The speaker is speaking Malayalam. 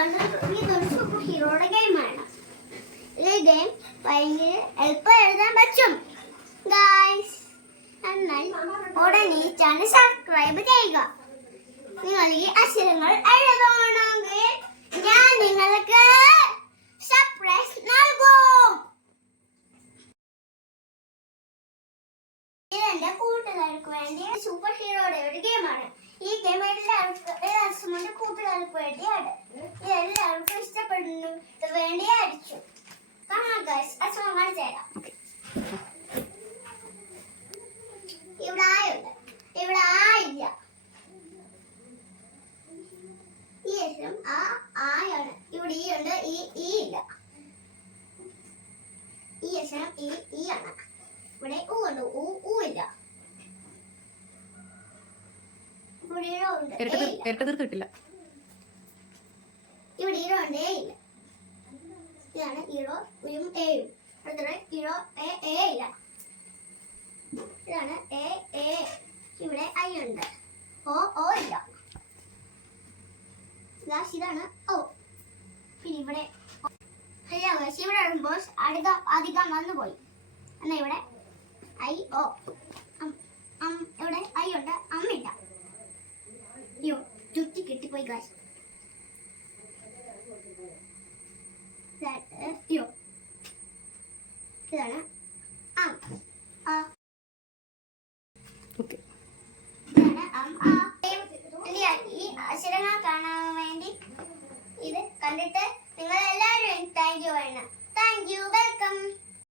ഇതൊരു സൂപ്പർ ഹീറോയുടെ ഗെയിമാണ്. ഈ ഗെയിം ഭയങ്കര എളുപ്പം എഴുതാൻ പറ്റും ഗായ്സ്. എന്നാൽ ഉടനെ ചാനൽ സബ്സ്ക്രൈബ് ചെയ്യുക. നിങ്ങൾ ഈ അക്ഷരങ്ങൾ എഴുതണമെങ്കിൽ ഞാൻ നിങ്ങൾക്ക് സർപ്രൈസ് നൽകും. ഇതെന്റെ കൂട്ടുകാർക്ക് വേണ്ടി സൂപ്പർ ഹീറോയുടെ ഒരു ഗെയിമാണ്. ഈ ഗെയിം എല്ലാവർക്കും കൂട്ടുകാർക്ക് വേണ്ടിയാണ്. എല്ലാവർക്കും ഇഷ്ടപ്പെടുന്നു വേണ്ടി അടിച്ചു. അച്ഛൻ കാണിച്ചു തരാം. ഇവിടെ ആയുണ്ട്, ഇവിടെ ആയില്ല. ഈ അക്ഷരം ആയാണ്. ഇവിടെ ഈ ഉണ്ട്, ഈ ഇല്ല. ഈ അക്ഷരം ഈ ആണ്. ഇവിടെ ഊ ഉണ്ട്, ഊ ഇല്ല. ഇവിടെ ഇഴ ഉണ്ട്, കിട്ടില്ല. ഇവിടെ ഇഴ ഉണ്ട്, ഇല്ല. ഇതാണ് ഇഴോ ഉയും ഏയും. അടുത്തത് ഇഴോ ഏ ഇല്ല. ഇതാണ് എ. ഇവിടെ ഐ ഉണ്ട്, ഓ ഇല്ല. ഇതാണ് ഓ. പിന്നെ ഇവിടെ ഇവിടെ ഇടുമ്പോൾ അധികം വന്നു പോയി. എന്നാ ഇവിടെ ഐ ഓ.